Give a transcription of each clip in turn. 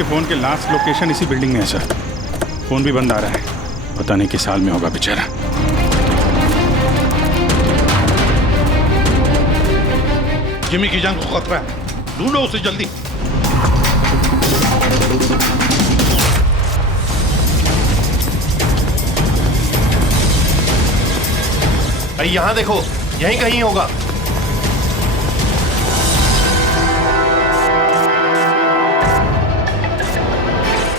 के फोन के last location इसी बिल्डिंग में है सर। फोन भी बंद आ रहा है, पता नहीं किस हाल में होगा बेचारा। जिमी की जान को खतरा है, ढूंढो उसे जल्दी। भाई यहां देखो, यहीं कहीं होगा।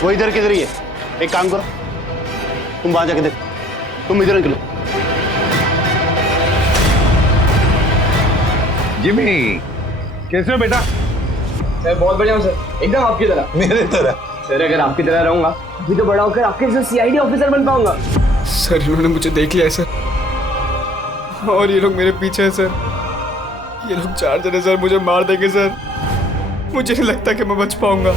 वो इधर किधर ही है। एक काम करो, तुम वहां जाके देखो, तुम इधर निकलो। जिमी कैसे हो बेटा? सर बहुत बढ़िया हूँ सर, एकदम आपकी तरह। मेरे तरह? सर अगर आपकी तरह रहूंगा अभी तो बड़ा होकर आपके जैसे सीआईडी ऑफिसर बन पाऊंगा। सर इन्होंने मुझे देख लिया है सर, और ये लोग मेरे पीछे हैं सर। ये लोग 4 जने सर मुझे मार देंगे सर। मुझे नहीं लगता कि मैं बच पाऊंगा।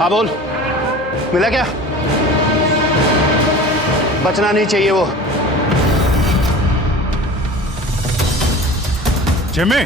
हाँ बोल, मिला क्या? बचना नहीं चाहिए वो। Jimmy,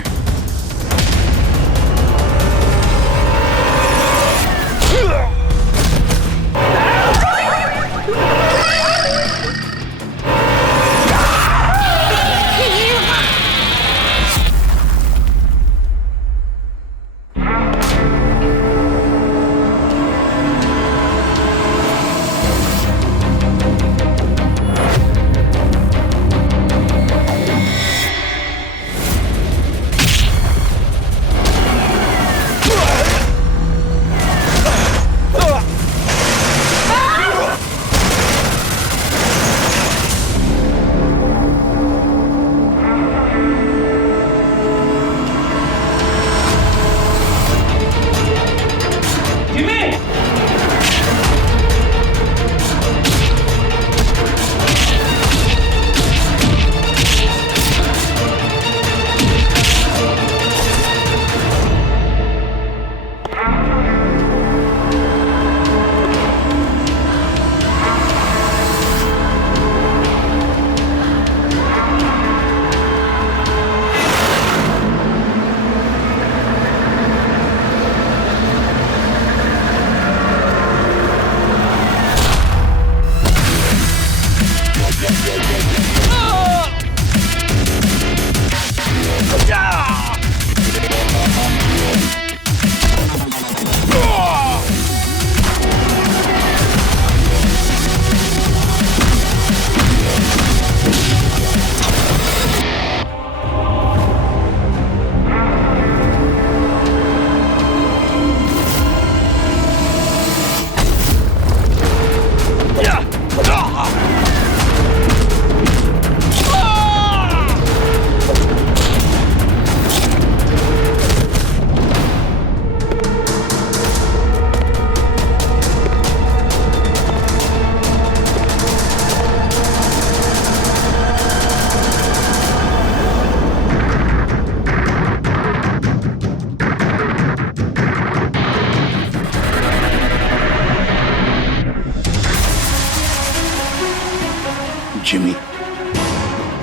Jimmy,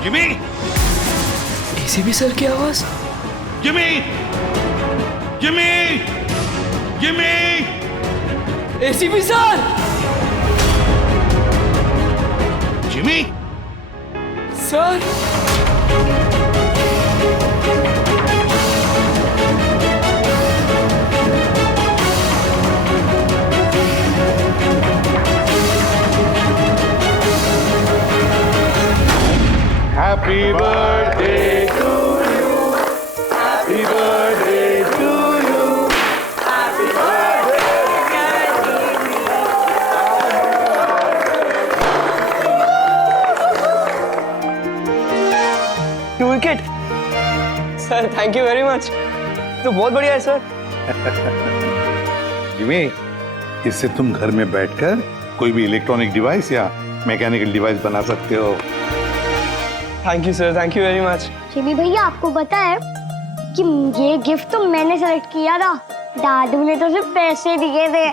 Jimmy, ACP sir की आवाज। Jimmy, Jimmy, Jimmy, ACP sir! Jimmy, sir! Happy birthday to you. Happy birthday to you. Happy birthday. 2 wicket sir, thank you very much. तो बहुत बढ़िया है सर। जिमी, इससे तुम घर में बैठकर कोई भी इलेक्ट्रॉनिक डिवाइस या मैकेनिकल डिवाइस बना सकते हो। Thank you sir, thank you very much. Jimmy भैया आपको पता है कि ये गिफ्ट तो मैंने सेलेक्ट किया था, दादू ने तो सिर्फ पैसे दिए थे।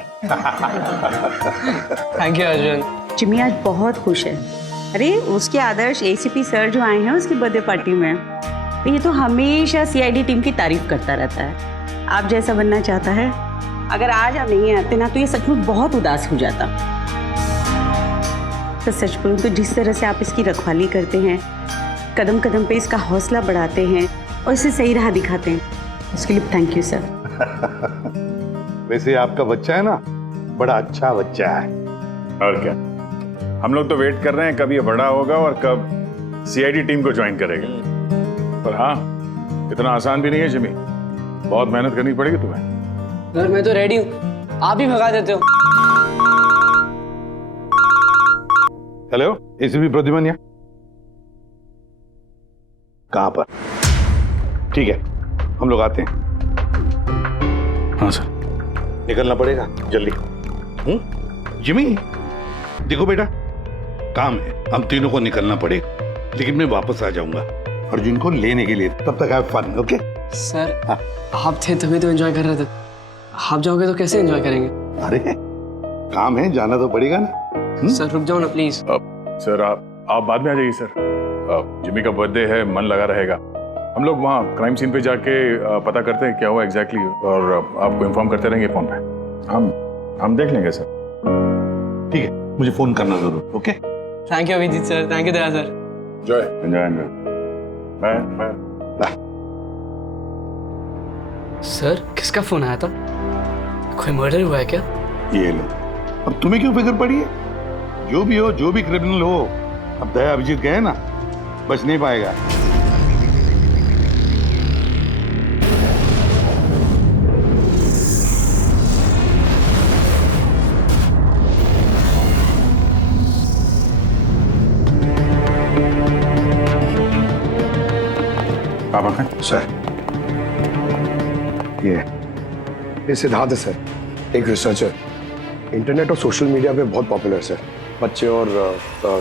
Thank you Arjun. जिमी आज बहुत खुश है। अरे उसके आदर्श एसीपी सर जो आए हैं उसकी बर्थडे पार्टी में, तो ये तो हमेशा सीआईडी टीम की तारीफ करता रहता है। आप जैसा बनना चाहता है। अगर आज आप नहीं आते ना तो ये सचमुच बहुत उदास हो जाता। तो सच बोलूं तो जिस तरह से आप इसकी रखवाली करते हैं, कदम कदम पे इसका हौसला बढ़ाते हैं और इसे सही राह दिखाते हैं, उसके लिए थैंक यू सर। वैसे आपका बच्चा है ना, बड़ा अच्छा बच्चा है। और क्या, हम लोग तो वेट कर रहे हैं कब ये बड़ा होगा और कब सीआईडी टीम को ज्वाइन करेगा। पर हाँ, इतना आसान भी नहीं है जिमी, बहुत मेहनत करनी पड़ेगी तुम्हें। सर मैं तो रेडी हूँ, आप ही भगा देते हो। हेलो, एसीपी प्रद्युमन कहाँ पर? ठीक है, हम लोग आते हैं। हाँ सर। निकलना पड़ेगा जल्दी। जिमी देखो बेटा, काम है, हम तीनों को निकलना पड़ेगा, लेकिन मैं वापस आ जाऊंगा अर्जुन को लेने के लिए। तब तक हैव फन, ओके? सर आप थे तभी तो एंजॉय कर रहे थे, आप जाओगे तो कैसे एंजॉय करेंगे? अरे काम है, जाना तो पड़ेगा ना। सर रुक जाओ ना प्लीज। सर आप बाद में आ जाइए सर, जिमी का बर्थडे है, मन लगा रहेगा। हम लोग वहाँ क्राइम सीन पे जाके पता करते हैं क्या हुआ एग्जैक्टली, और आपको इन्फॉर्म करते रहेंगे फोन पे। हम देख लेंगे सर। ठीक है, मुझे फोन करना जरूर, okay? Thank you Abhijeet sir, thank you Daya sir. Enjoy. Bye. Sir किसका फोन आया था? कोई मर्डर हुआ है क्या? ये लो, अब तुम्हें क्यों फिक्र पड़ी है? जो भी हो, जो भी क्रिमिनल हो, अब दया अभिजीत गए ना, बच नहीं पाएगा। पापा का सर ये सिद्धार्थ है सर, एक रिसर्चर, इंटरनेट और सोशल मीडिया पे बहुत पॉपुलर सर, बच्चे और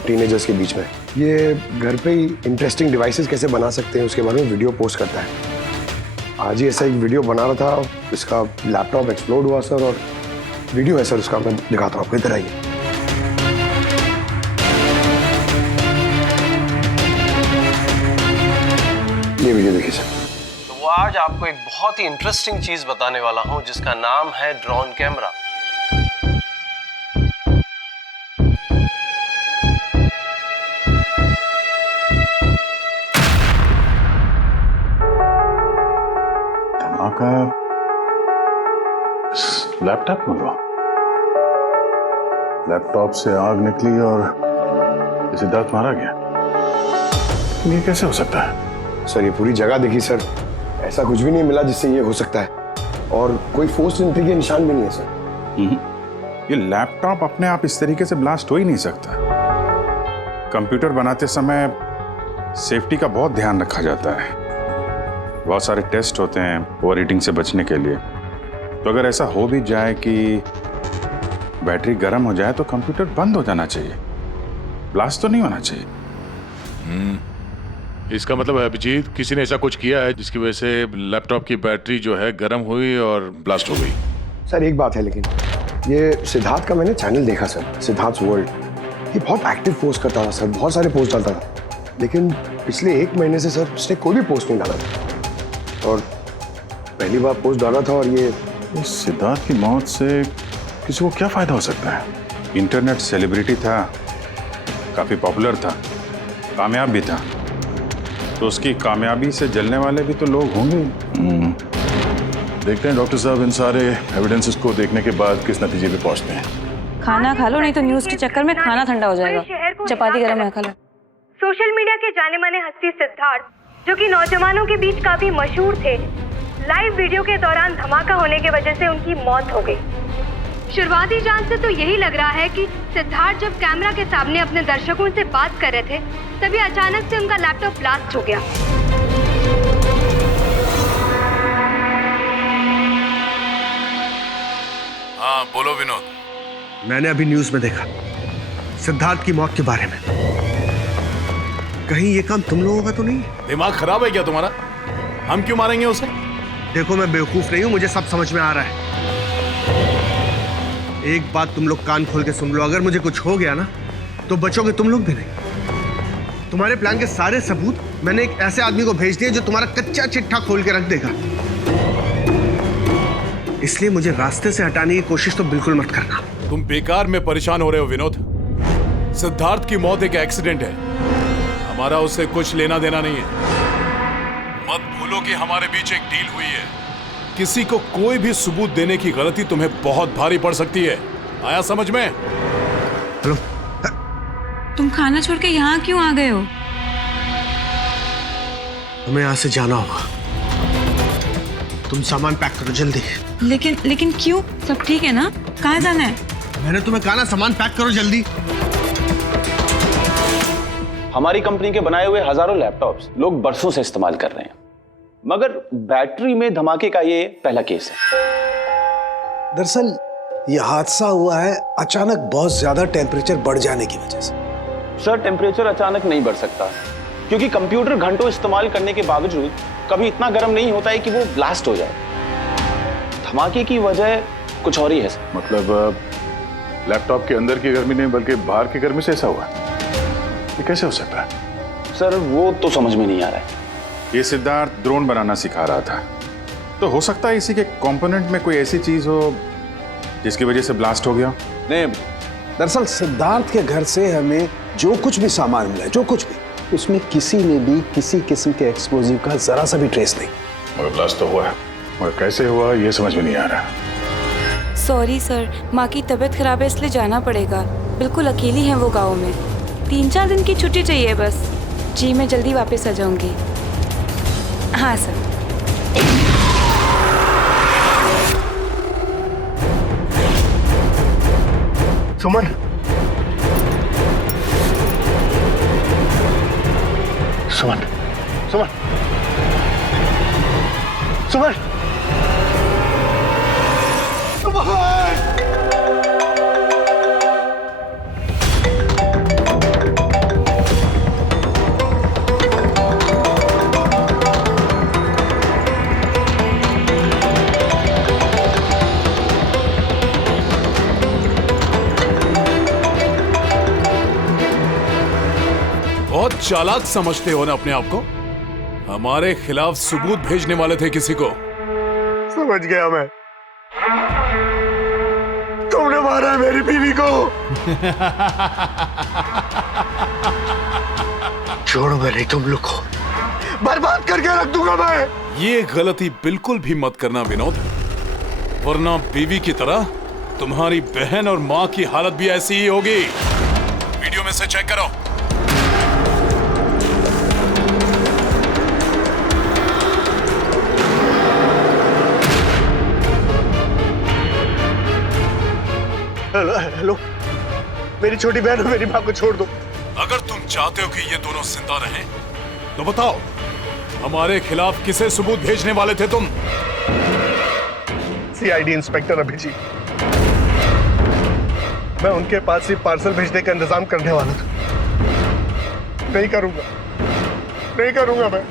टीनेजर्स के बीच में। ये घर पे ही इंटरेस्टिंग डिवाइसेस कैसे बना सकते हैं उसके बारे में वीडियो पोस्ट करता है। आज ही ऐसा एक वीडियो बना रहा था, इसका लैपटॉप एक्सप्लोड हुआ सर, और वीडियो है सर उसका, मैं दिखाता हूँ आपको, इधर आइए। ये वीडियो देखिए सर। तो वो आज आपको एक बहुत ही इंटरेस्टिंग चीज बताने वाला हूं जिसका नाम है ड्रोन कैमरा। धमाका लैपटॉप में हुआ। लैपटॉप से आग निकली और सिद्धार्थ मारा गया। ये कैसे हो सकता है? सर ये पूरी जगह देखी सर, ऐसा कुछ भी नहीं मिला जिससे ये हो सकता है, और कोई फोर्स एंट्री के निशान भी नहीं है सर। ये लैपटॉप अपने आप इस तरीके से ब्लास्ट हो ही नहीं सकता। कंप्यूटर बनाते समय सेफ्टी का बहुत ध्यान रखा जाता है, बहुत सारे टेस्ट होते हैं ओवर हीटिंग से बचने के लिए। तो अगर ऐसा हो भी जाए कि बैटरी गर्म हो जाए तो कंप्यूटर बंद हो जाना चाहिए, ब्लास्ट तो नहीं होना चाहिए। इसका मतलब है अभिजीत, किसी ने ऐसा कुछ किया है जिसकी वजह से लैपटॉप की बैटरी जो है गर्म हुई और ब्लास्ट हो गई। सर एक बात है, लेकिन ये सिद्धार्थ का मैंने चैनल देखा सर, सिद्धार्थ वर्ल्ड, ये बहुत एक्टिव पोस्ट करता था सर, बहुत सारे पोस्ट डालता था, लेकिन पिछले 1 महीने से सर उसने कोई भी पोस्ट नहीं डाला था, और पहली बार पोस्ट डाला था। और ये सिद्धार्थ की मौत से किसी को क्या फायदा हो सकता है? इंटरनेट सेलिब्रिटी था, काफी पॉपुलर था, कामयाब भी था, तो उसकी कामयाबी से जलने वाले भी तो लोग होंगे। देखते हैं डॉक्टर साहब इन सारे एविडेंसेस को देखने के बाद किस नतीजे पे पहुंचते हैं। खाना खा लो, नहीं तो न्यूज के चक्कर में खाना ठंडा हो जाएगा। चपाती गरम है, खा लो। सोशल मीडिया के जाने माने हस्ती सिद्धार्थ, जो कि नौजवानों के बीच काफी मशहूर थे, लाइव वीडियो के दौरान धमाका होने की वजह से उनकी मौत हो गई। शुरुआती जांच से तो यही लग रहा है कि सिद्धार्थ जब कैमरा के सामने अपने दर्शकों से बात कर रहे थे, तभी अचानक से उनका लैपटॉप ब्लास्ट हो गया। हाँ बोलो विनोद। मैंने अभी न्यूज में देखा सिद्धार्थ की मौत के बारे में। कहीं ये काम तुम लोगों का तो नहीं है? दिमाग खराब है क्या तुम्हारा? हम क्यों मारेंगे उसे? देखो मैं बेवकूफ नहीं हूं, मुझे सब समझ में आ रहा है। एक बात तुम लोग कान खोल के सुन लो, अगर मुझे कुछ हो गया ना तो बचोगे तुम लोग भी नहीं। तुम्हारे प्लान के सारे सबूत मैंने एक ऐसे आदमी को भेज दिए जो तुम्हारा कच्चा चिट्ठा खोल के रख देगा। इसलिए मुझे रास्ते से हटाने की कोशिश तो बिल्कुल मत करना। तुम बेकार में परेशान हो रहे हो विनोद। सिद्धार्थ की मौत एक एक्सीडेंट है, हमारा उससे कुछ लेना देना नहीं है। मत भूलो कि हमारे बीच एक डील हुई है। किसी को कोई भी सबूत देने की गलती तुम्हें बहुत भारी पड़ सकती है। आया समझ में? हेलो, तुम खाना छोड़ के यहाँ क्यों आ गए हो? हमें यहाँ से जाना होगा। तुम सामान पैक करो जल्दी। लेकिन क्यों? सब ठीक है ना? कहाँ जाना है? मैंने तुम्हें कहा ना, सामान पैक करो जल्दी। हमारी कंपनी के बनाए हुए हजारों लैपटॉप्स लोग बरसों से इस्तेमाल कर रहे हैं, मगर बैटरी में धमाके का ये पहला केस है। दरअसल ये हादसा हुआ है अचानक बहुत ज्यादा टेम्परेचर बढ़ जाने की वजह से। सर, टेम्परेचर अचानक नहीं बढ़ सकता, क्योंकि कंप्यूटर घंटों इस्तेमाल करने के बावजूद कभी इतना गर्म नहीं होता है कि वो ब्लास्ट हो जाए। धमाके की वजह कुछ और ही है। मतलब लैपटॉप के अंदर की गर्मी नहीं बल्कि बाहर की गर्मी से ऐसा हुआ? ये कैसे हो सकता है? सर, वो तो समझ में नहीं आ रहा है। ये सिद्धार्थ ड्रोन बनाना सिखा रहा था, तो हो सकता है इसी के कंपोनेंट में कोई ऐसी चीज हो जिसकी वजह से ब्लास्ट हो गया। नहीं, दरअसल सिद्धार्थ के घर से हमें जो कुछ भी सामान मिला है, जो कुछ भी, उसमें किसी ने भी किसी किस्म के एक्सप्लोजिव का जरा सा भी ट्रेस नहीं। मगर ब्लास्ट तो हुआ है, और कैसे हुआ ये समझ में नहीं आ रहा। सॉरी सर, माँ की तबीयत खराब है इसलिए जाना पड़ेगा। बिल्कुल अकेली हैं वो गाँव में। 3-4 दिन की छुट्टी चाहिए बस। जी मैं जल्दी वापस आ जाऊंगी। हाँ सर। सुमन, सुमन, सुमन, सुमन, बहुत चालाक समझते हो ना अपने आप को। हमारे खिलाफ सबूत भेजने वाले थे किसी को। समझ गया मैं। तुमने मारा है मेरी बीवी को। छोड़ूंगा नहीं तुम लोग को, बर्बाद करके रख दूंगा मैं। ये गलती बिल्कुल भी मत करना विनोद, वरना बीवी की तरह तुम्हारी बहन और माँ की हालत भी ऐसी ही होगी। वीडियो में से चेक करो। हेलो, मेरी छोटी बहन और मेरी माँ को छोड़ दो। अगर तुम चाहते हो कि ये दोनों जिंदा रहें, तो बताओ हमारे खिलाफ किसे सबूत भेजने वाले थे तुम? CID inspector Abhijeet. मैं उनके पास ही पार्सल भेजने का इंतजाम करने वाला था। नहीं करूंगा मैं।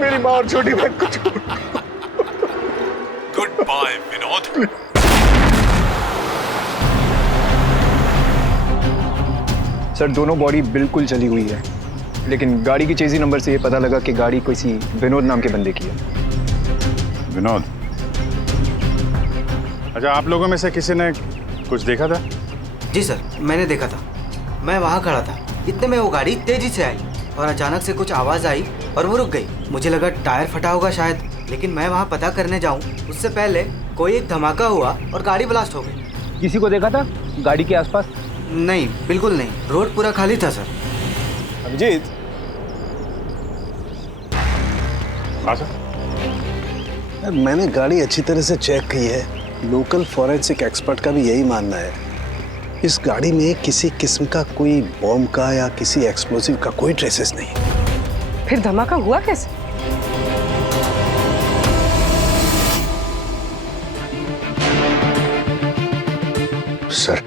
मेरी माँ और छोटी बहन को छोड़ दो। Good bye Vinod. सर, दोनों बॉडी बिल्कुल जली हुई है, लेकिन गाड़ी की चेजी नंबर से ये पता लगा कि गाड़ी किसी विनोद नाम के बंदे की है। विनोद? अच्छा, आप लोगों में से किसी ने कुछ देखा था? जी सर, मैंने देखा था। मैं वहाँ खड़ा था, इतने में वो गाड़ी तेजी से आई और अचानक से कुछ आवाज़ आई और वो रुक गई। मुझे लगा टायर फटा होगा शायद, लेकिन मैं वहाँ पता करने जाऊँ उससे पहले कोई एक धमाका हुआ और गाड़ी ब्लास्ट हो गई। किसी को देखा था गाड़ी के आसपास? नहीं, बिल्कुल नहीं। रोड पूरा खाली था सर। अभिजीत, हाँ सर। मैंने गाड़ी अच्छी तरह से चेक की है। लोकल फॉरेंसिक एक्सपर्ट का भी यही मानना है। इस गाड़ी में किसी किस्म का कोई बॉम्ब का या किसी एक्सप्लोसिव का कोई ट्रेसेस नहीं। फिर धमाका हुआ कैसे? सर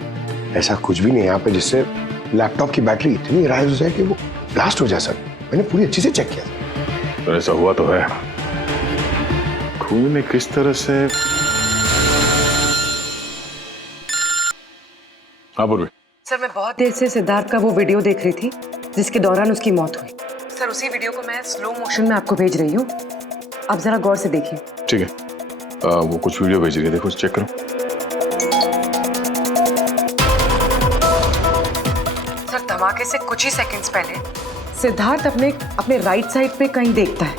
ऐसा कुछ भी नहीं है यहाँ पे जिससे लैपटॉप की बैटरी इतनी राइज हो जाए कि वो ब्लास्ट हो जाए सर। मैंने पूरी अच्छी से चेक किया। तो ऐसा हुआ तो है। खून ने किस तरह से। हाँ बोल। सर मैं बहुत देर से सिद्धार्थ का वो वीडियो देख रही थी जिसके दौरान उसकी मौत हुई। सर उसी वीडियो को मैं स्लो मोशन में आपको भेज रही हूँ, आप जरा गौर से देखिए। ठीक है, वो कुछ वीडियो भेज रही है, देखो चेक करो। सर धमाके से कुछ ही सेकंड्स पहले सिद्धार्थ अपने राइट साइड पे कहीं देखता है,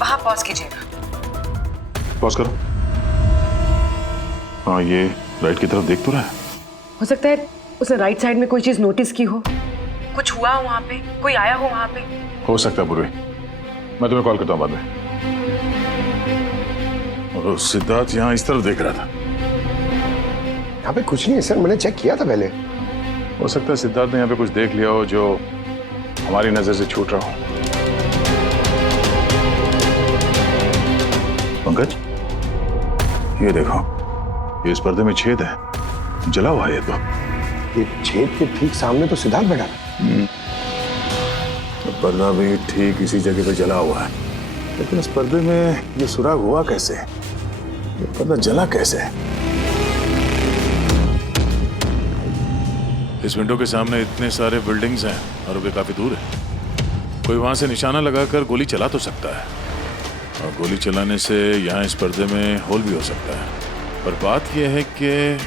वहां पॉज कीजिएगा। पॉज करो। हाँ ये राइट की तरफ देख तो रहा है। हो सकता है उसने राइट साइड में कोई चीज नोटिस की हो, कुछ हुआ हो वहां पे, कोई आया हो वहां पे। हो सकता है पूर्वी, मैं तुम्हें कॉल करता हूँ बाद में। और सिद्धार्थ यहाँ इस तरफ देख रहा था। यहाँ पे कुछ नहीं है सर, मैंने चेक किया था पहले। हो सकता है सिद्धार्थ ने यहाँ पे कुछ देख लिया हो जो हमारी नजर से छूट रहा हो। पंकज ये देखो, ये इस पर्दे में छेद है, जला हुआ है ये। तो ये छेद के ठीक सामने तो सिद्धार्थ बैठा था। पर्दा भी ठीक इसी जगह पे जला हुआ है, लेकिन इस पर्दे में ये सुराग हुआ कैसे? ये पर्दा जला कैसे? इस विंडो के सामने इतने सारे बिल्डिंग्स हैं और वे काफी दूर है। कोई वहां से निशाना लगाकर गोली चला तो सकता है, और गोली चलाने से यहाँ इस पर्दे में होल भी हो सकता है। पर बात यह है कि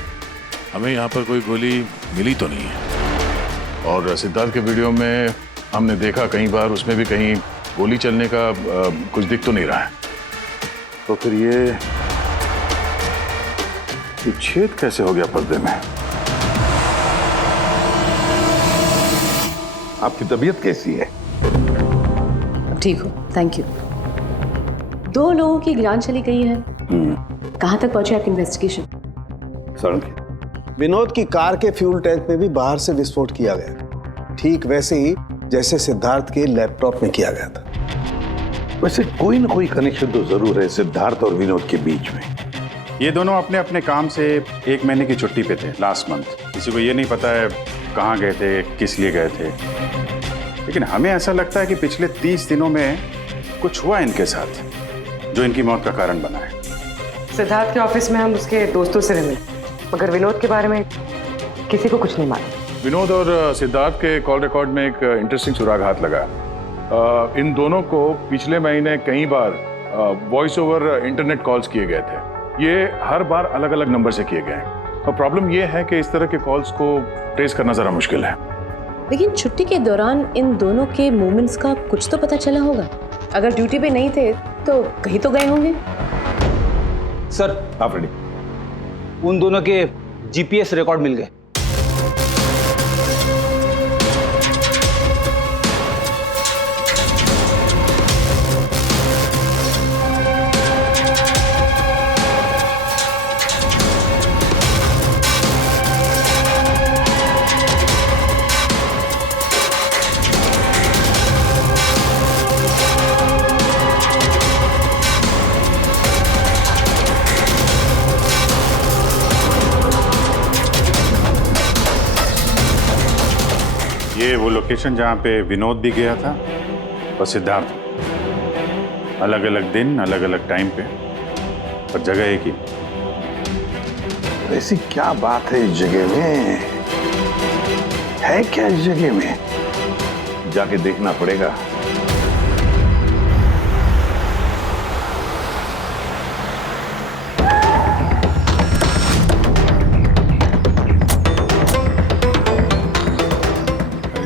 हमें यहाँ पर कोई गोली मिली तो नहीं है। और सिद्धार्थ के वीडियो में हमने देखा कई बार, उसमें भी कहीं गोली चलने का कुछ दिख तो नहीं रहा है। तो फिर ये छेद कैसे हो गया पर्दे में? आपकी तबीयत कैसी है? ठीक हो, थैंक यू। 2 लोगों की जान चली गई है, कहाँ तक पहुंचे आपकी इन्वेस्टिगेशन? सर विनोद की कार के फ्यूल टैंक में भी बाहर से विस्फोट किया गया, ठीक वैसे ही जैसे सिद्धार्थ के लैपटॉप में किया गया था। वैसे कोई ना कोई कनेक्शन तो जरूर है सिद्धार्थ और विनोद के बीच में। ये दोनों अपने अपने काम से 1 महीने की छुट्टी पे थे लास्ट मंथ। किसी को ये नहीं पता है कहाँ गए थे, किस लिए गए थे, लेकिन हमें ऐसा लगता है कि पिछले 30 दिनों में कुछ हुआ इनके साथ जो इनकी मौत का कारण बना है। सिद्धार्थ के ऑफिस में हम उसके दोस्तों से मिले, मगर विनोद के बारे में किसी को कुछ नहीं मालूम। विनोद और सिद्धार्थ के कॉल रिकॉर्ड में एक इंटरेस्टिंग सुराग हाथ लगा। इन दोनों को पिछले महीने कई बार वॉइस ओवर इंटरनेट कॉल्स किए गए थे। ये हर बार अलग अलग नंबर से किए गए, और प्रॉब्लम ये है कि इस तरह के कॉल्स को ट्रेस करना जरा मुश्किल है। लेकिन छुट्टी के दौरान इन दोनों के मूवमेंट्स का कुछ तो पता चला होगा। अगर ड्यूटी पे नहीं थे तो कहीं तो गए होंगे। सर आप रेडी? उन दोनों के जीपीएस रिकॉर्ड मिल गए। ये वो लोकेशन जहाँ पे विनोद भी गया था और सिद्धार्थ। अलग अलग दिन, अलग अलग टाइम पे, और जगह एक ही। ऐसी क्या बात है इस जगह में? है क्या इस जगह में? जाके देखना पड़ेगा।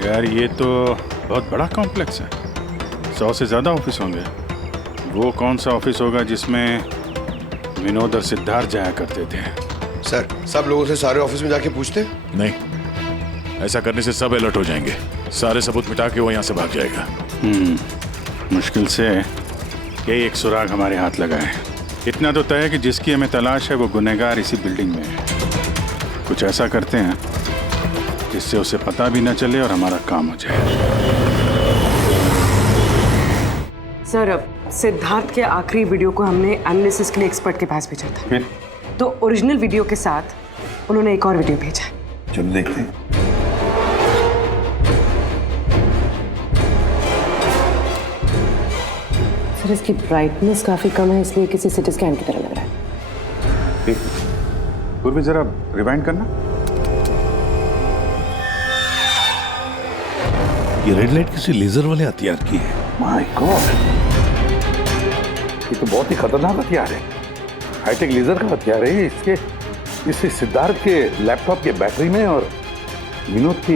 यार ये तो बहुत बड़ा कॉम्प्लेक्स है, 100 से ज़्यादा ऑफिस होंगे। वो कौन सा ऑफिस होगा जिसमें विनोद और सिद्धार्थ जाया करते थे? सर सब लोगों से सारे ऑफिस में जाके पूछते? नहीं, ऐसा करने से सब अलर्ट हो जाएंगे। सारे सबूत मिटा के वो यहाँ से भाग जाएगा। मुश्किल से यही एक सुराग हमारे हाथ लगा है। इतना तो तय है कि जिसकी हमें तलाश है वो गुनहगार इसी बिल्डिंग में है। कुछ ऐसा करते हैं जिससे उसे पता भी न चले और हमारा काम हो जाए। सर अब सिद्धार्थ के आखिरी वीडियो को हमने एनालिसिस के लिए एक्सपर्ट के पास भेजा था। फिर तो ओरिजिनल वीडियो के साथ उन्होंने एक और वीडियो भेजा है। चलो देखते हैं। सर इसकी ब्राइटनेस काफी कम है, इसलिए किसी सिटी स्कैन की तरह लग रहा है। पूर्वी जरा रिवाइंड करना। ये रेड लाइट किसी लेजर वाले हथियार की है। माय गॉड, ये तो बहुत ही खतरनाक हथियार है। हाईटेक लेजर का हथियार है। इससे सिद्धार्थ के लैपटॉप के बैटरी में और विनोद की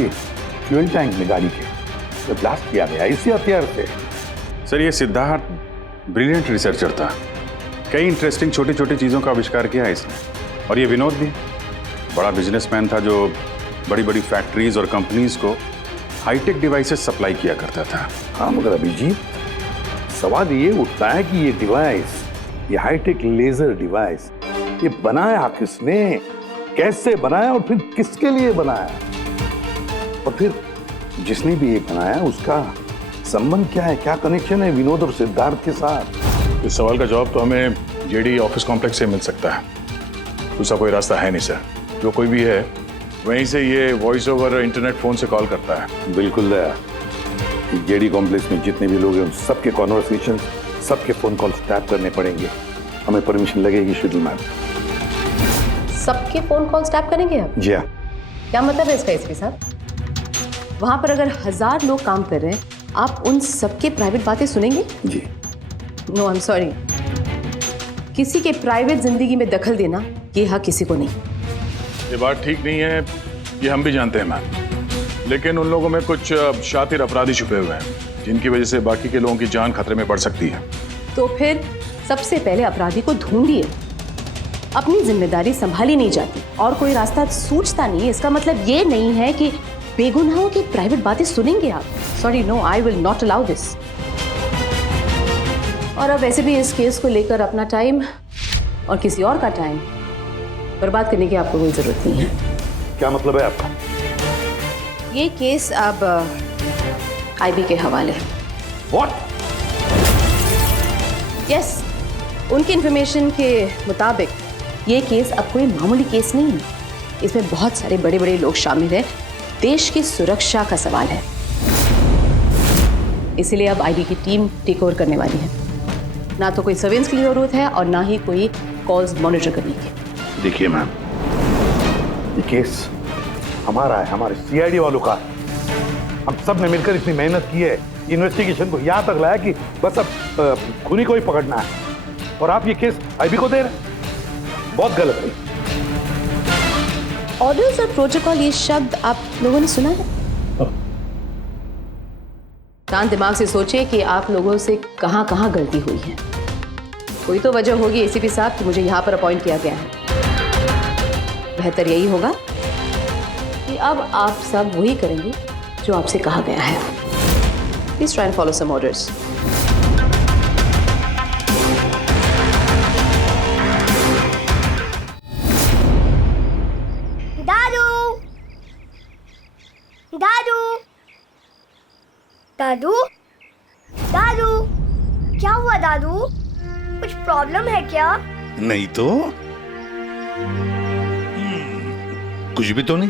फ्यूल टैंक में गाड़ी के तो ब्लास्ट किया गया इसी हथियार से। सर ये सिद्धार्थ ब्रिलियंट रिसर्चर था, कई इंटरेस्टिंग छोटी छोटी चीज़ों का आविष्कार किया है इसने। और ये विनोद भी बड़ा बिजनेसमैन था जो बड़ी बड़ी फैक्ट्रीज और कंपनीज को हाईटेक डिवाइसेस सप्लाई किया करता था। हाँ मगर अभिजीत, सवाल ये उठता है कि ये डिवाइस, ये हाईटेक लेजर डिवाइस, ये बनाया किसने, कैसे बनाया और फिर किसके लिए बनाया, और फिर जिसने भी ये बनाया उसका संबंध क्या है, क्या कनेक्शन है विनोद और सिद्धार्थ के साथ। इस सवाल का जवाब तो हमें जेडी ऑफिस कॉम्प्लेक्स से मिल सकता है, दूसरा कोई रास्ता है नहीं सर। जो कोई भी है वहीं से ये वॉइस ओवर इंटरनेट फोन से कॉल करता है। बिल्कुल दया, जेडी कॉम्प्लेक्स में जितने भी लोग हैं उन सबके कॉन्वर्सेशन, सबके फोन कॉल्स टैप करने पड़ेंगे। हमें परमिशन लगेगी शेड्यूल मैम। सबके फोन कॉल्स टैप करेंगे आप? जी हाँ। क्या मतलब है इसका इसके साथ? वहां पर अगर 1000 लोग काम कर रहे हैं, आप उन सबके प्राइवेट बातें सुनेंगे? जी। नो आई एम सॉरी, किसी के प्राइवेट जिंदगी में दखल देना ये हक किसी को नहीं। ये बात ठीक नहीं है, ये हम भी जानते हैं मैम, लेकिन उन लोगों में कुछ शातिर अपराधी छुपे हुए हैं जिनकी वजह से बाकी के लोगों की जान खतरे में पड़ सकती है। तो फिर सबसे पहले अपराधी को ढूंढिए। अपनी जिम्मेदारी संभाली नहीं जाती और कोई रास्ता सूझता नहीं है, इसका मतलब ये नहीं है कि बेगुनाहों की प्राइवेट बातें सुनेंगे आप। Sorry, no, I will not allow this. और अब वैसे भी इस केस को लेकर अपना टाइम और किसी और का टाइम बर्बाद करने की आपको कोई जरूरत नहीं है। क्या मतलब है आपका? ये केस अब आईबी के हवाले है। What? यस, उनकी इंफॉर्मेशन के मुताबिक ये केस अब कोई मामूली केस नहीं है। इसमें बहुत सारे बड़े बड़े लोग शामिल हैं। देश की सुरक्षा का सवाल है, इसलिए अब आईबी की टीम टेक ओवर करने वाली है। ना तो कोई सर्वेलेंस की जरूरत है और ना ही कोई कॉल्स मॉनिटर करने की। देखिए मैम, ये केस हमारा है, हमारे सीआईडी वालों का। हम सब ने मिलकर इतनी मेहनत की है, इन्वेस्टिगेशन को यहाँ तक लाया कि बस अब खूनी को ही पकड़ना है, और आप ये केस आईबी को दे रहे हैं। बहुत गलत है। ऑर्डर्स और प्रोटोकॉल, ये शब्द आप लोगों ने सुना है? शांत दिमाग से सोचिए कि आप लोगों से कहाँ कहाँ गलती हुई है। कोई तो वजह होगी एसीपी साहब कि मुझे यहाँ पर अपॉइंट किया गया है। बेहतर यही होगा कि अब आप सब वही करेंगे जो आपसे कहा गया है। Please try and follow some orders. दादू, दादू, दादू, क्या हुआ दादू? कुछ प्रॉब्लम है क्या? नहीं तो कुछ भी तो नहीं।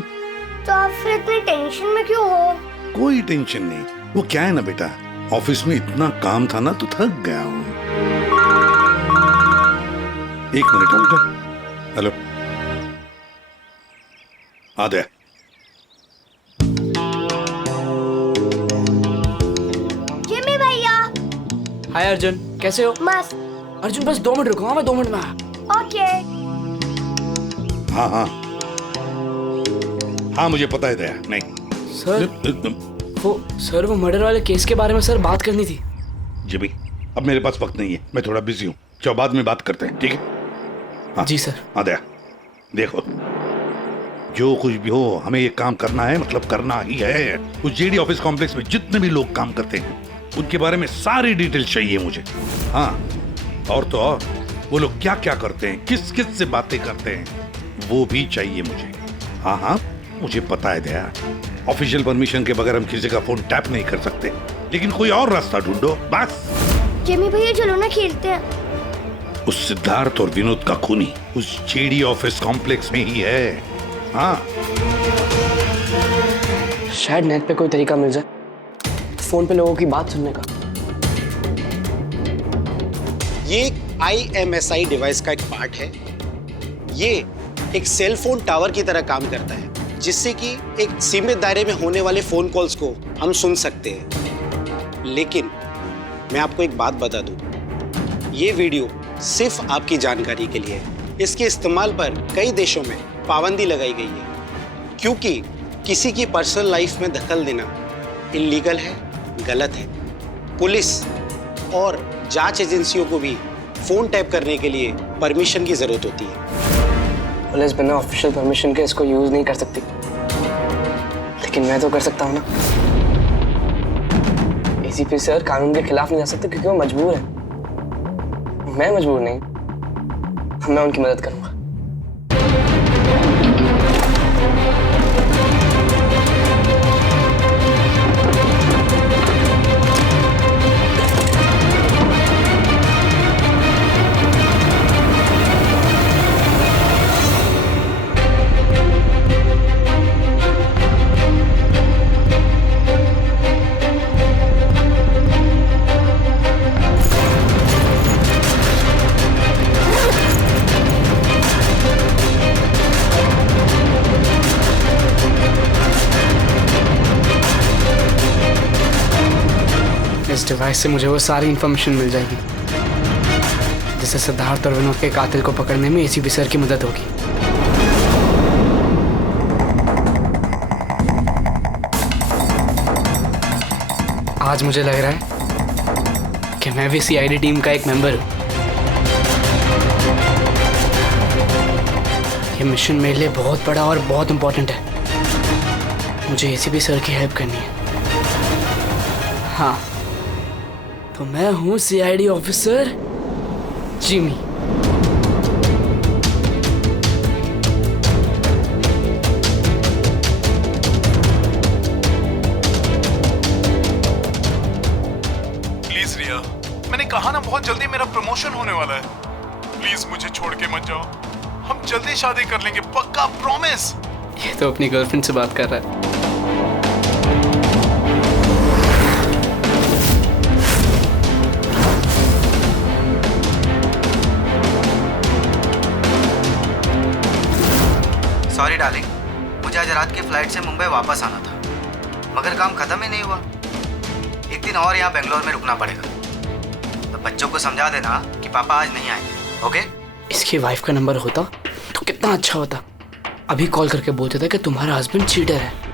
तो आप फिर इतनी टेंशन में क्यों हो? कोई टेंशन नहीं। वो क्या है ना बेटा, ऑफिस में इतना काम था ना तो थक गया हूँ। एक मिनट है बेटा। हेलो, आ गया। जिमी भैया। हाय अर्जुन, कैसे हो? मस्त। अर्जुन बस 2 मिनट रुको, हाँ मैं 2 मिनट में आया। ओके। हाँ हाँ हाँ, मुझे पता है दया। नहीं सर वो मर्डर वाले केस के बारे में सर बात करनी थी। जी भाई, अब मेरे पास वक्त नहीं है, मैं थोड़ा बिजी हूँ। चलो बाद में बात करते हैं, ठीक है? हाँ जी सर। हाँ दया, देखो जो कुछ भी हो हमें ये काम करना है, मतलब करना ही है। उस जेडी ऑफिस कॉम्प्लेक्स में जितने भी लोग काम करते हैं उनके बारे में सारी डिटेल चाहिए मुझे। हाँ, और तो और वो लोग क्या क्या करते हैं, किस किस से बातें करते हैं, वो भी चाहिए मुझे। हाँ हाँ, मुझे पता है दया, ऑफिशियल परमिशन के बगैर हम किसी का फोन टैप नहीं कर सकते, लेकिन कोई और रास्ता ढूंढो बस। जिमी भैया चलो ना खेलते हैं। उस सिद्धार्थ और विनोद का खूनी उस जेडी ऑफिस कॉम्प्लेक्स में ही है। हाँ, शायद नेट पे कोई तरीका मिल जाए फोन पे लोगों की बात सुनने का। ये एक IMSI डिवाइस का एक पार्ट है। ये एक सेल फोन टावर की तरह काम करता है, जिससे कि एक सीमित दायरे में होने वाले फोन कॉल्स को हम सुन सकते हैं। लेकिन मैं आपको एक बात बता दूं, ये वीडियो सिर्फ आपकी जानकारी के लिए है। इसके इस्तेमाल पर कई देशों में पाबंदी लगाई गई है, क्योंकि किसी की पर्सनल लाइफ में दखल देना इल्लीगल है, गलत है। पुलिस और जांच एजेंसियों को भी फोन टैप करने के लिए परमिशन की जरूरत होती है। पुलिस बिना ऑफिशियल परमिशन के इसको यूज नहीं कर सकती, लेकिन मैं तो कर सकता हूँ ना। ACP सर कानून के खिलाफ नहीं जा सकते क्योंकि वो मजबूर है। मैं मजबूर नहीं, मैं उनकी मदद करूंगा। इस डिवाइस से मुझे वो सारी इंफॉर्मेशन मिल जाएगी जिससे सिद्धार्थ और विनोद के कातिल को पकड़ने में ACP सर की मदद होगी। आज मुझे लग रहा है कि मैं भी CID टीम का एक मेंबर हूं। ये मिशन मेरे लिए बहुत बड़ा और बहुत इंपॉर्टेंट है। मुझे ACP सर की हेल्प करनी है। हाँ, तो मैं हूं CID ऑफिसर जिमी। प्लीज रिया, मैंने कहा ना बहुत जल्दी मेरा प्रमोशन होने वाला है। प्लीज मुझे छोड़ के मत जाओ, हम जल्दी शादी कर लेंगे, पक्का, प्रॉमिस। ये तो अपनी गर्लफ्रेंड से बात कर रहा है। सॉरी डार्लिंग, मुझे आज रात की फ्लाइट से मुंबई वापस आना था, मगर काम खत्म ही नहीं हुआ। एक दिन और यहाँ बेंगलोर में रुकना पड़ेगा। तो बच्चों को समझा देना कि पापा आज नहीं आएंगे, ओके? इसकी वाइफ का नंबर होता तो कितना अच्छा होता। अभी कॉल करके बोलते थे कि तुम्हारा हस्बैंड चीटर है।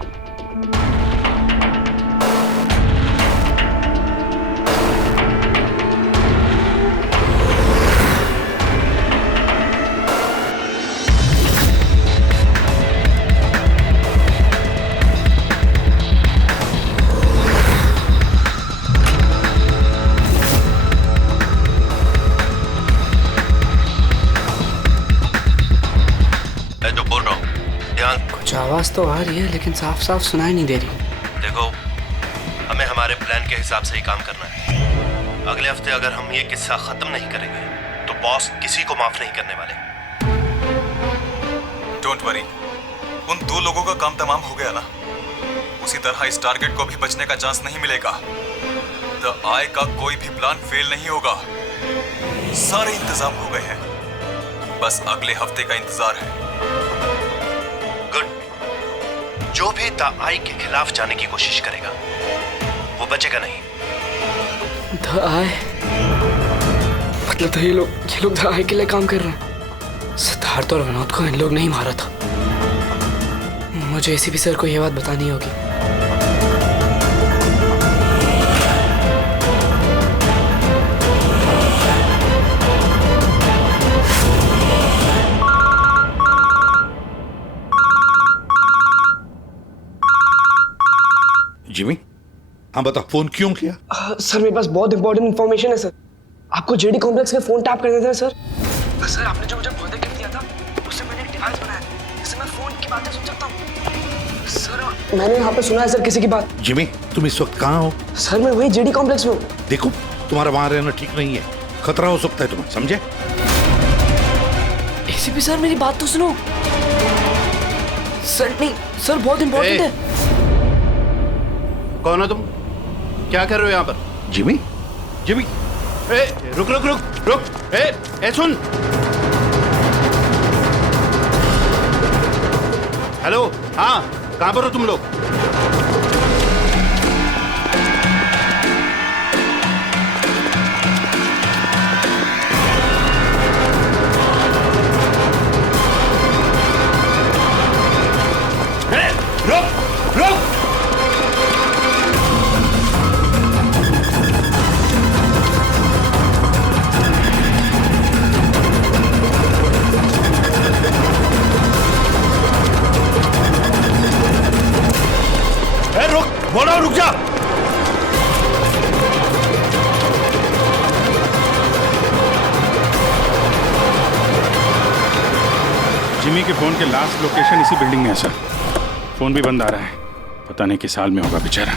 कुछ आवाज तो आ रही है लेकिन साफ साफ सुनाई नहीं दे रही। देखो, हमें हमारे प्लान के हिसाब से ही काम करना है। अगले हफ्ते अगर हम ये किस्सा खत्म नहीं करेंगे तो बॉस किसी को माफ नहीं करने वाले। डोंट वरी, उन 2 लोगों का काम तमाम हो गया ना। उसी तरह इस टारगेट को भी बचने का चांस नहीं मिलेगा। द आई का कोई भी प्लान फेल नहीं होगा। सारे इंतजाम हो गए हैं, बस अगले हफ्ते का इंतजार है। जो भी द आई के खिलाफ जाने की कोशिश करेगा वो बचेगा नहीं। द आई मतलब तो ये लोग द आई के लिए काम कर रहे हैं। सिद्धार्थ और विनोद को इन लोग नहीं मारा था। मुझे ACP सर को ये बात बतानी होगी। जिमी, हाँ बता, फोन क्यों किया? सर मेरे पास बहुत इंपॉर्टेंट इन्फॉर्मेशन है सर। आपको JD कॉम्प्लेक्स के फोन टैप करने थे सर। सर आपने जो मुझे बर्थडे गिफ्ट दिया था उससे मैंने एक डिवाइस बनाया जिससे मैं फोन की बातें सुन सकता हूँ। सर मैंने यहाँ पे सुना है सर किसी की बात। जिमी, तुम इस वक्त कहाँ हो? सर मैं वही JD कॉम्प्लेक्स में हूँ। देखो, तुम्हारा वहां रहना ठीक नहीं है, खतरा हो सकता है तुम्हें, समझे? ACP सर मेरी बात तो सुनो। सर नहीं सर, बहुत इंपॉर्टेंट है। कौन हो तुम? क्या कर रहे हो यहाँ पर? जिमी, जिमी, ए, रुक रुक रुक रुक, ए सुन। हेलो, हाँ, कहाँ पर हो तुम लोग? रुक रुक। रुक, बोलो रुक जा। जिमी के फोन के लास्ट लोकेशन इसी बिल्डिंग में है सर। फोन भी बंद आ रहा है, पता नहीं किस हाल में होगा बेचारा।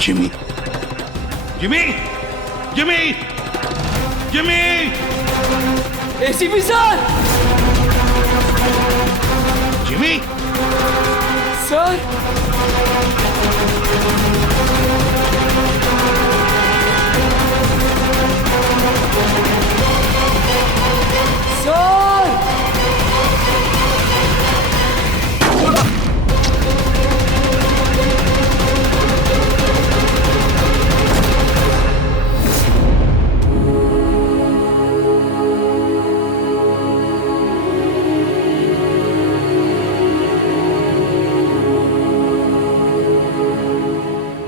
Jimmy, Jimmy, Jimmy, Jimmy. ACP sir. Jimmy sir.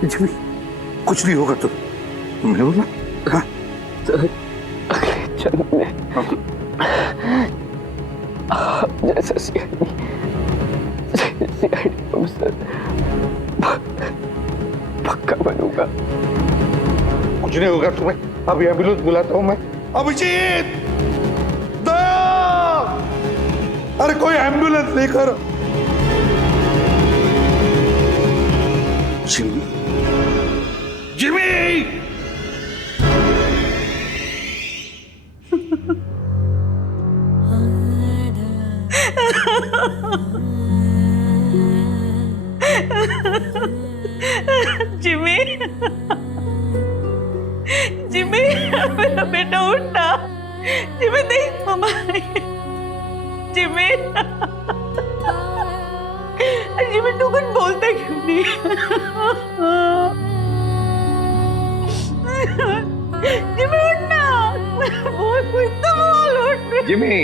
Jimmy, कुछ नहीं होगा तुमने बोला। हाँ? जन्म में आप जैसा सीआईडी अफसर पक्का बनूंगा। कुछ नहीं होगा तुम्हें। अभी एम्बुलेंस बुलाता हूँ मैं। अभिजीत, अरे कोई एम्बुलेंस लेकर। Jimmy, Jimmy. जिमी, जिमी, मेरा बेटा उठना। जिमी देख मम्मा। जिमी, जिमी तू कुछ बोलता क्यों नहीं? जिमी उठना, बहुत कुछ तो बोल उठ। जिमी,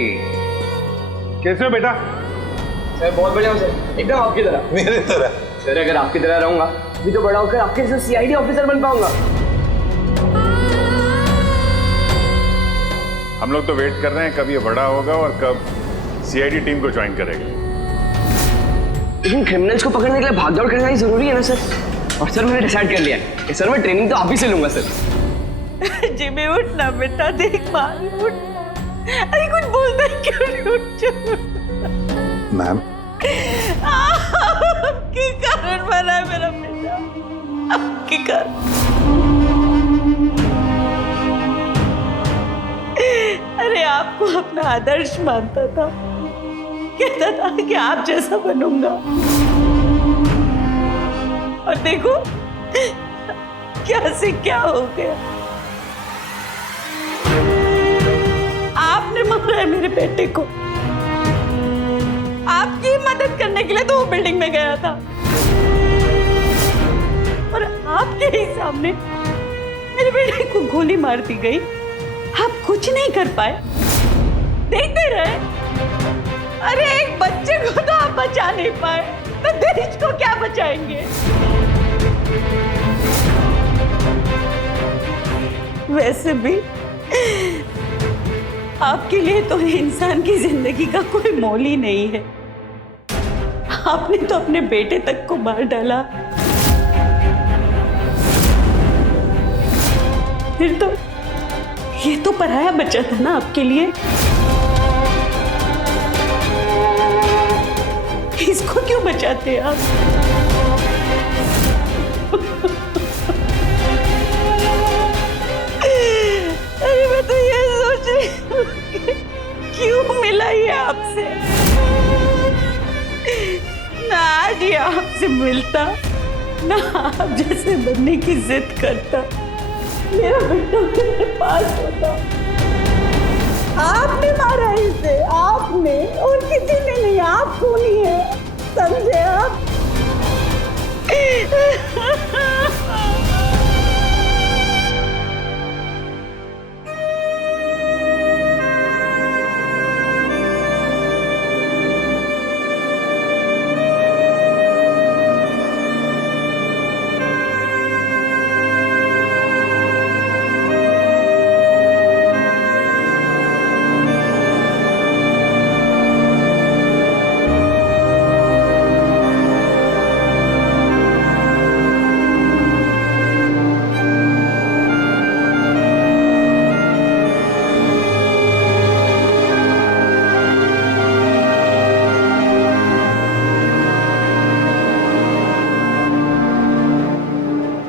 कैसे हो बेटा? सर बहुत बढ़िया हूँ सर, एकदम आपकी तरह। मेरी तरह? सर अगर आपकी तरह रहूंगा भी तो बड़ा होकर आपके जैसे सीआईडी ऑफिसर बन पाऊंगा। हम लोग तो वेट कर रहे हैं कब ये बड़ा होगा और कब सीआईडी टीम को ज्वाइन करेगा। लेकिन क्रिमिनल्स को पकड़ने के लिए भागदौड़ करना ही जरूरी है ना सर। और सर मैंने डिसाइड कर लिया है कि सर मैं ट्रेनिंग तो आप ही से लूंगा सर। जिमी उठना बेटा, देख मार उठ। अरे कुछ बोलता है क्यों नहीं? उठ जा। मैम, आपके कारण मरा है मेरा बेटा, आपके कारण। अरे आपको अपना आदर्श मानता था, कहता था कि आप जैसा बनूंगा, और देखो क्या से क्या हो गया। आपने मारा है मेरे बेटे को। आपकी मदद करने के लिए तो वो बिल्डिंग में गया था, और आपके ही सामने मेरे बेटे को गोली मार दी गई। आप कुछ नहीं कर पाए, देखते रहे। अरे एक बच्चे को तो आप बचा नहीं पाए, तो देश को क्या बचाएंगे? वैसे भी आपके लिए तो इंसान की जिंदगी का कोई मोल ही नहीं है। आपने तो अपने बेटे तक को मार डाला। फिर तो ये तो पराया बच्चा था ना आपके लिए। इसको क्यों बचाते आप? अरे मैं तो ये सोच रही हूँ कि क्यों मिला ये आपसे। ना आज ये आपसे मिलता, ना आप जैसे बनने की जिद करता, मेरा बेटा मेरे पास होता। आपने मारा इसे, आपने, और किसी ने नहीं, आप खूनी है, समझे आप?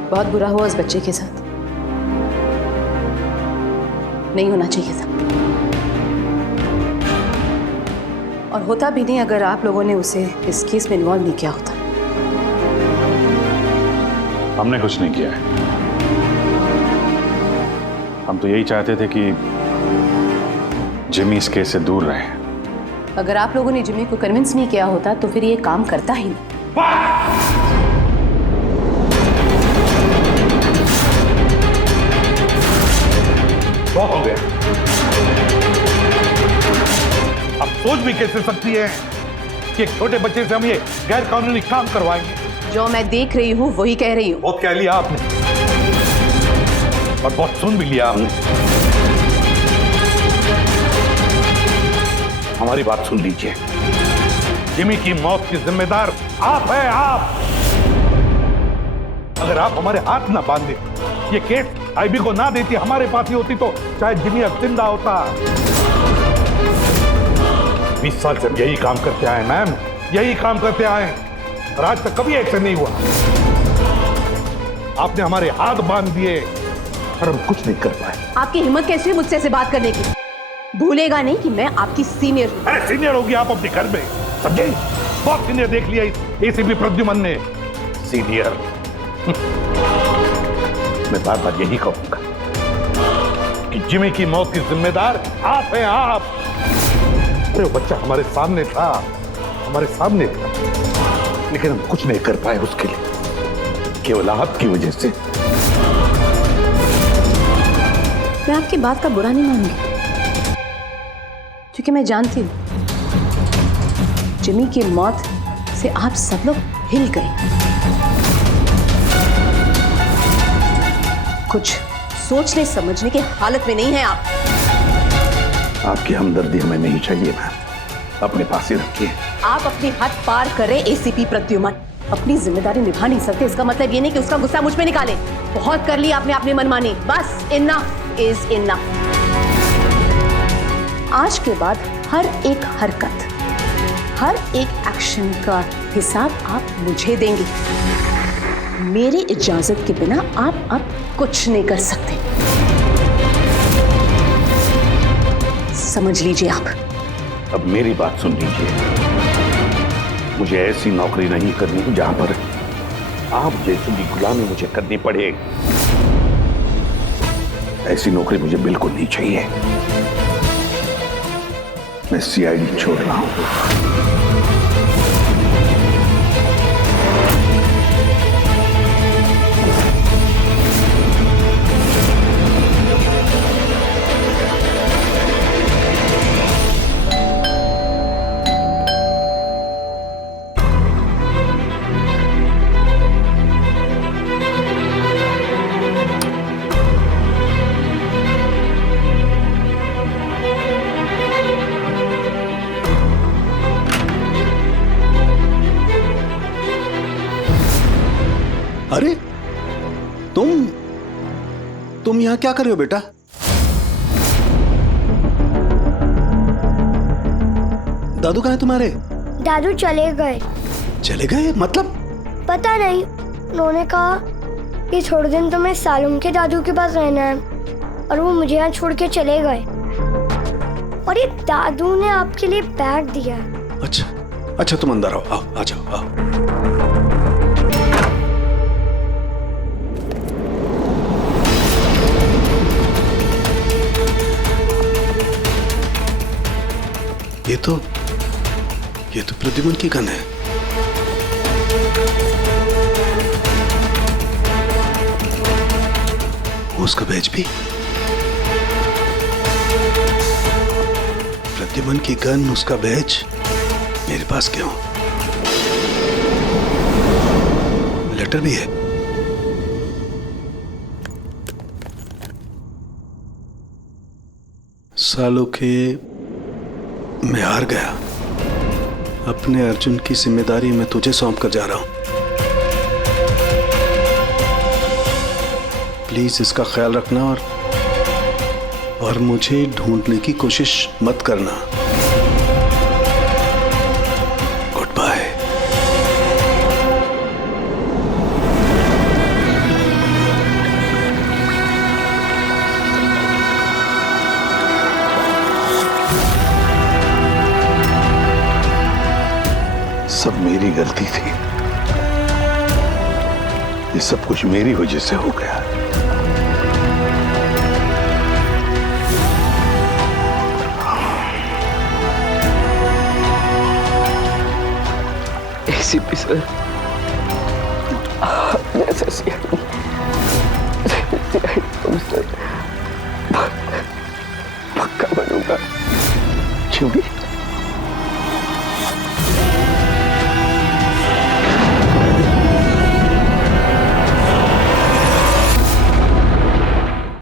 बहुत बुरा हुआ उस बच्चे के साथ, नहीं होना चाहिए था। और होता भी नहीं अगर आप लोगों ने उसे इस केस में इन्वॉल्व नहीं किया होता। हमने कुछ नहीं किया है। हम तो यही चाहते थे कि जिमी इस केस से दूर रहे। अगर आप लोगों ने जिमी को कन्विंस नहीं किया होता तो फिर ये काम करता ही नहीं। बहुत हो गया। अब सोच भी कैसे सकती है कि एक छोटे बच्चे से हम ये गैर कानूनी काम करवाएंगे। जो मैं देख रही हूँ वही कह रही हूँ। बहुत कह लिया आपने और बहुत सुन भी लिया आपने। हमारी बात सुन लीजिए। जिमी की मौत की जिम्मेदार आप हैं, आप। अगर आप हमारे हाथ ना बांधे, ये केस आईबी को ना देती, हमारे पास ही होती, तो शायद जिमी अब जिंदा होता। 20 साल से यही काम करते आए मैम, यही काम करते आए, और आज तक कभी एक्शन नहीं हुआ। आपने हमारे हाथ बांध दिए और हम कुछ नहीं कर पाए। आपकी हिम्मत कैसी है मुझसे ऐसे बात करने की? भूलेगा नहीं कि मैं आपकी सीनियर हूँ। अरे सीनियर होगी आप अपने घर में, समझे? बहुत सीनियर देख लिया इस एसीपी प्रद्युमन ने। सीनियर। मैं बार बार यही कहूंगा कि जिमी की मौत की जिम्मेदार आप हैं, आप। अरे वो बच्चा हमारे सामने था, हमारे सामने था, लेकिन हम कुछ नहीं कर पाए उसके लिए, केवल आपकी वजह से। मैं आपकी बात का बुरा नहीं मानूंगी, क्योंकि मैं जानती हूँ जिमी की मौत से आप सब लोग हिल गए। कुछ सोचने समझने की हालत में नहीं है आप। आपकी हमदर्दी हमें नहीं चाहिए मैम, अपने पास ही रखिए। आप अपनी हद पार करें एसीपी प्रद्युमन। अपनी जिम्मेदारी निभा नहीं सकते, इसका मतलब ये नहीं कि उसका गुस्सा मुझ पे निकाले। बहुत कर लिया आपने अपनी मनमानी, बस इनफ इज इनफ। आज के बाद हर एक हरकत, हर एक एक्शन का हिसाब आप मुझे देंगे। मेरी इजाजत के बिना आप अब कुछ नहीं कर सकते, समझ लीजिए आप। अब मेरी बात सुन लीजिए। मुझे ऐसी नौकरी नहीं करनी जहां पर आप जैसी की गुलामी मुझे करनी पड़े। ऐसी नौकरी मुझे बिल्कुल नहीं चाहिए। मैं सीआईडी छोड़ रहा हूं। तुम यहाँ क्या कर रहे हो बेटा? दादू कहाँ है तुम्हारे? दादू चले गए। चले गए मतलब? पता नहीं, उन्होंने कहा कि थोड़े दिन तुम्हें सालुम के दादू के पास रहना है और वो मुझे यहाँ छोड़ के चले गए। और ये दादू ने आपके लिए बैग दिया। अच्छा अच्छा, तुम अंदर आओ, आ जाओ, आओ। ये तो प्रद्युमन की गन है। उसका बैच भी। प्रद्युमन की गन, उसका बैच मेरे पास क्यों? लेटर भी है। सालों के मैं हार गया। अपने अर्जुन की जिम्मेदारी मैं तुझे सौंप कर जा रहा हूं। प्लीज इसका ख्याल रखना और मुझे ढूंढने की कोशिश मत करना। Good bye. सब मेरी गलती थी। ये सब कुछ मेरी वजह से हो गया। एसीपी सर, जैसा सीआईडी ऑफिसर पक्का बनूंगा। क्यों भी